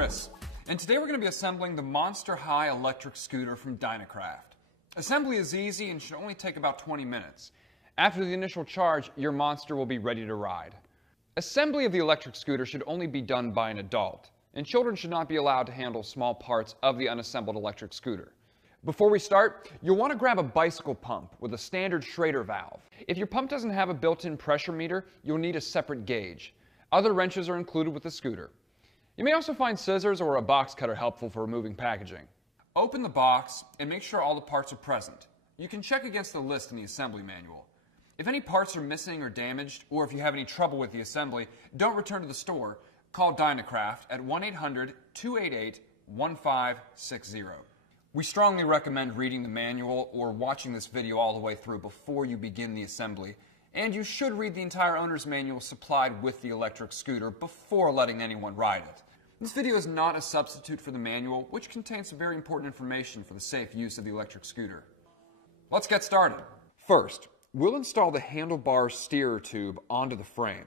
Chris, and today we're going to be assembling the Monster High electric scooter from Dynacraft. Assembly is easy and should only take about 20 minutes. After the initial charge, your monster will be ready to ride. Assembly of the electric scooter should only be done by an adult, and children should not be allowed to handle small parts of the unassembled electric scooter. Before we start, you'll want to grab a bicycle pump with a standard Schrader valve. If your pump doesn't have a built-in pressure meter, you'll need a separate gauge. Other wrenches are included with the scooter. You may also find scissors or a box cutter helpful for removing packaging. Open the box and make sure all the parts are present. You can check against the list in the assembly manual. If any parts are missing or damaged, or if you have any trouble with the assembly, don't return to the store. Call Dynacraft at 1-800-288-1560. We strongly recommend reading the manual or watching this video all the way through before you begin the assembly, and you should read the entire owner's manual supplied with the electric scooter before letting anyone ride it. This video is not a substitute for the manual, which contains some very important information for the safe use of the electric scooter. Let's get started. First, we'll install the handlebar steerer tube onto the frame.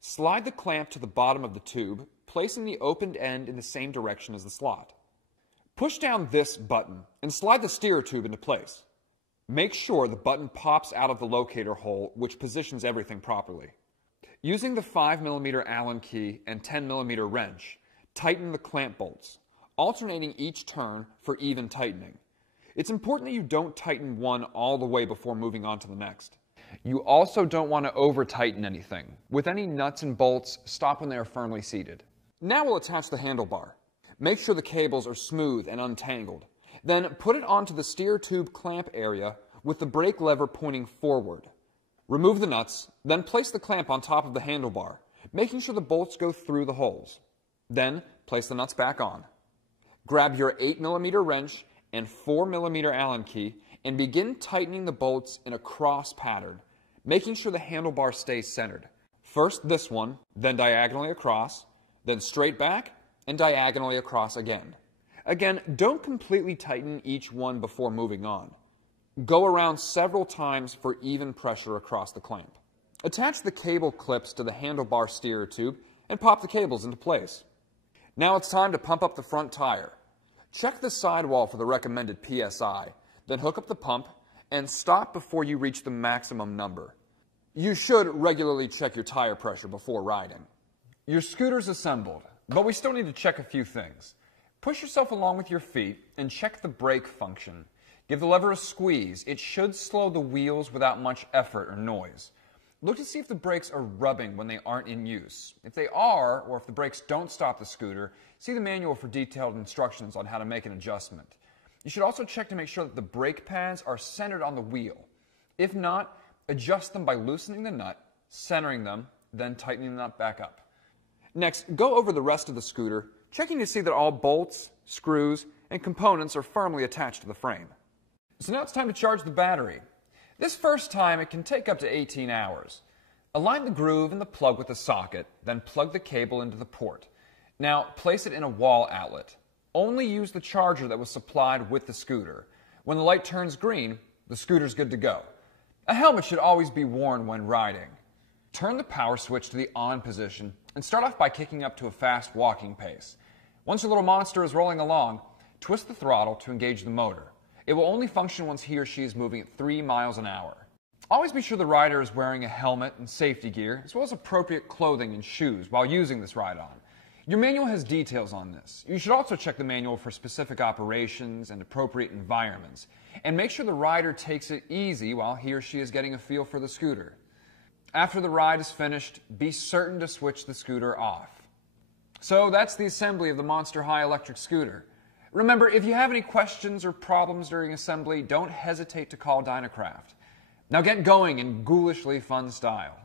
Slide the clamp to the bottom of the tube, placing the opened end in the same direction as the slot. Push down this button and slide the steerer tube into place. Make sure the button pops out of the locator hole, which positions everything properly. Using the 5mm Allen key and 10mm wrench, tighten the clamp bolts, alternating each turn for even tightening. It's important that you don't tighten one all the way before moving on to the next. You also don't want to over-tighten anything. With any nuts and bolts, stop when they are firmly seated. Now we'll attach the handlebar. Make sure the cables are smooth and untangled. Then put it onto the steer tube clamp area with the brake lever pointing forward. Remove the nuts, then place the clamp on top of the handlebar, making sure the bolts go through the holes. Then place the nuts back on. Grab your 8mm wrench and 4mm Allen key and begin tightening the bolts in a cross pattern, making sure the handlebar stays centered. First this one, then diagonally across, then straight back, and diagonally across again. Again, don't completely tighten each one before moving on. Go around several times for even pressure across the clamp. Attach the cable clips to the handlebar steerer tube and pop the cables into place. Now it's time to pump up the front tire. Check the sidewall for the recommended PSI, then hook up the pump and stop before you reach the maximum number. You should regularly check your tire pressure before riding. Your scooter's assembled, but we still need to check a few things. Push yourself along with your feet and check the brake function. Give the lever a squeeze. It should slow the wheels without much effort or noise. Look to see if the brakes are rubbing when they aren't in use. If they are, or if the brakes don't stop the scooter, see the manual for detailed instructions on how to make an adjustment. You should also check to make sure that the brake pads are centered on the wheel. If not, adjust them by loosening the nut, centering them, then tightening the nut back up. Next, go over the rest of the scooter, checking to see that all bolts, screws, and components are firmly attached to the frame. So now it's time to charge the battery. This first time it can take up to 18 hours. Align the groove in the plug with the socket, then plug the cable into the port. Now place it in a wall outlet. Only use the charger that was supplied with the scooter. When the light turns green, the scooter's good to go. A helmet should always be worn when riding. Turn the power switch to the on position and start off by kicking up to a fast walking pace. Once your little monster is rolling along, twist the throttle to engage the motor. It will only function once he or she is moving at 3 miles an hour. Always be sure the rider is wearing a helmet and safety gear, as well as appropriate clothing and shoes while using this ride-on. Your manual has details on this. You should also check the manual for specific operations and appropriate environments, and make sure the rider takes it easy while he or she is getting a feel for the scooter. After the ride is finished, be certain to switch the scooter off. So that's the assembly of the Monster High electric scooter. Remember, if you have any questions or problems during assembly, don't hesitate to call Dynacraft. Now get going in ghoulishly fun style.